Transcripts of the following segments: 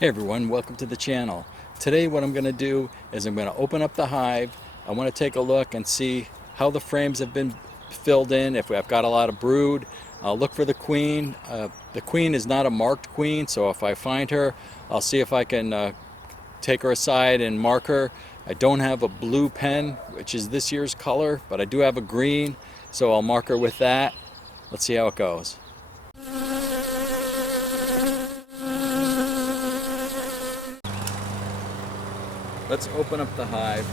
Hey everyone, welcome to the channel. Today what I'm going to do is I'm going to open up the hive. I want to take a look and see how the frames have been filled in, if I've got a lot of brood. I'll look for the queen. The queen is not a marked queen, so if I find her, I'll see if I can take her aside and mark her. I don't have a blue pen, which is this year's color, but I do have a green, so I'll mark her with that. Let's see how it goes. Let's open up the hive.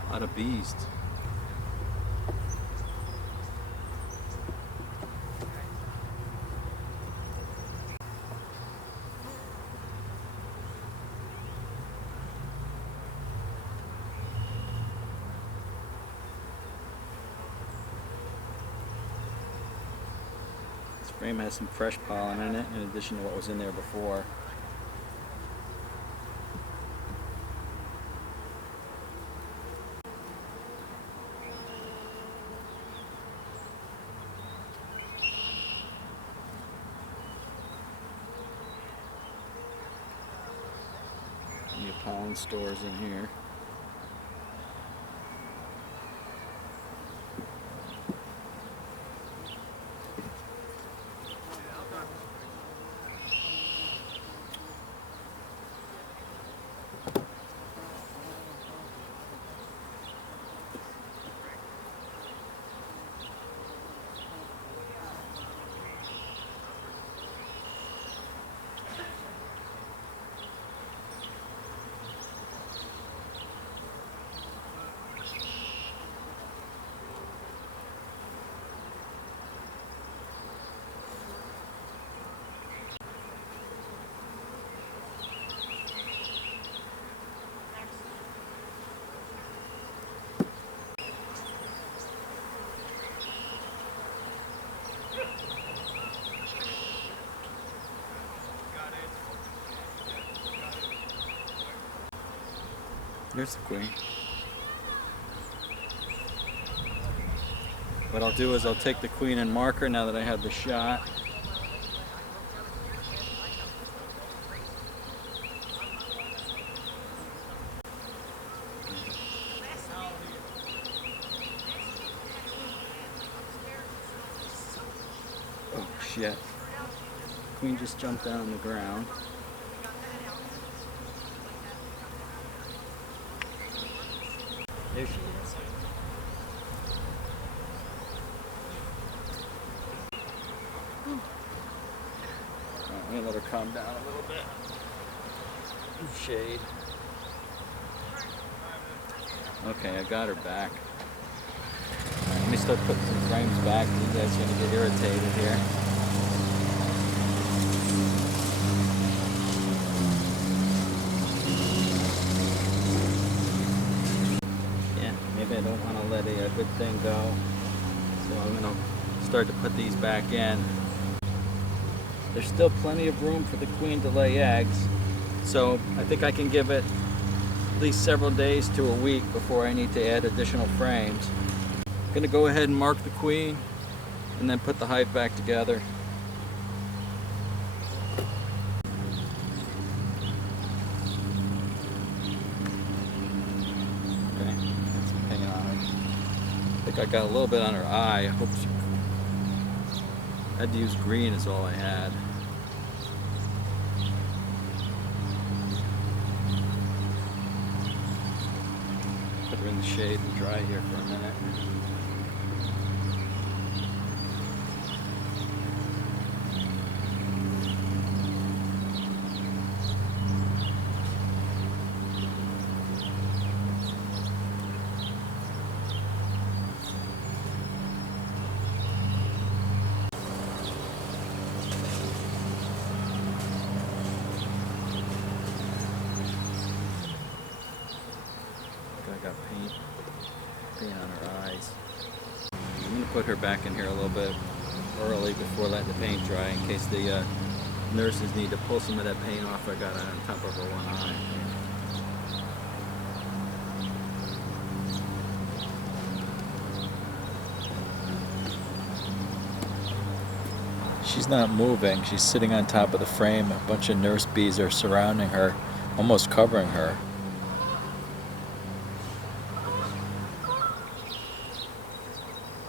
A lot of bees. This frame has some fresh pollen in it, in addition to what was in there before. Your pollen stores in here. Here's the queen. What I'll do is I'll take the queen and mark her now that I have the shot. Oh shit. Queen just jumped down on the ground. There she is. I'm going to let her calm down a little bit. Shade. Okay, I got her back. Right, let me start putting some frames back. You guys are going to get irritated here. Maybe I don't want to let a good thing go, so I'm going to start to put these back in. There's still plenty of room for the queen to lay eggs, so I think I can give it at least several days to a week before I need to add additional frames. I'm going to go ahead and mark the queen and then put the hive back together. I got a little bit on her eye. I hope she... I had to use green is all I had. Put her in the shade and dry here for a minute. paint on her eyes. I'm going to put her back in here a little bit early before letting the paint dry in case the nurses need to pull some of that paint off I got on top of her one eye. She's not moving. She's sitting on top of the frame. A bunch of nurse bees are surrounding her, almost covering her.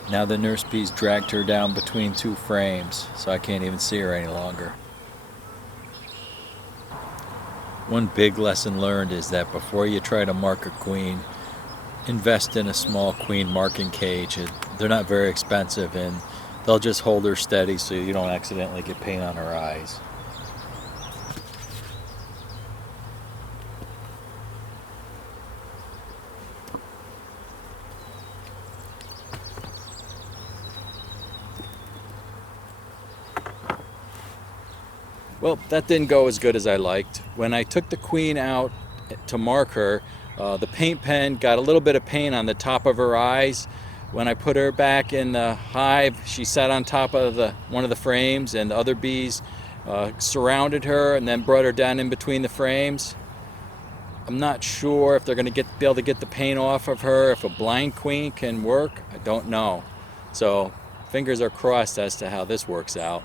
Now the nurse bees dragged her down between two frames, so I can't even see her any longer. One big lesson learned is that before you try to mark a queen, invest in a small queen marking cage. They're not very expensive, and they'll just hold her steady so you don't accidentally get paint on her eyes. Well, that didn't go as good as I liked. When I took the queen out to mark her, the paint pen got a little bit of paint on the top of her eyes. When I put her back in the hive, she sat on top of one of the frames, and the other bees surrounded her and then brought her down in between the frames. I'm not sure if they're going to be able to get the paint off of her, if a blind queen can work. I don't know. So fingers are crossed as to how this works out.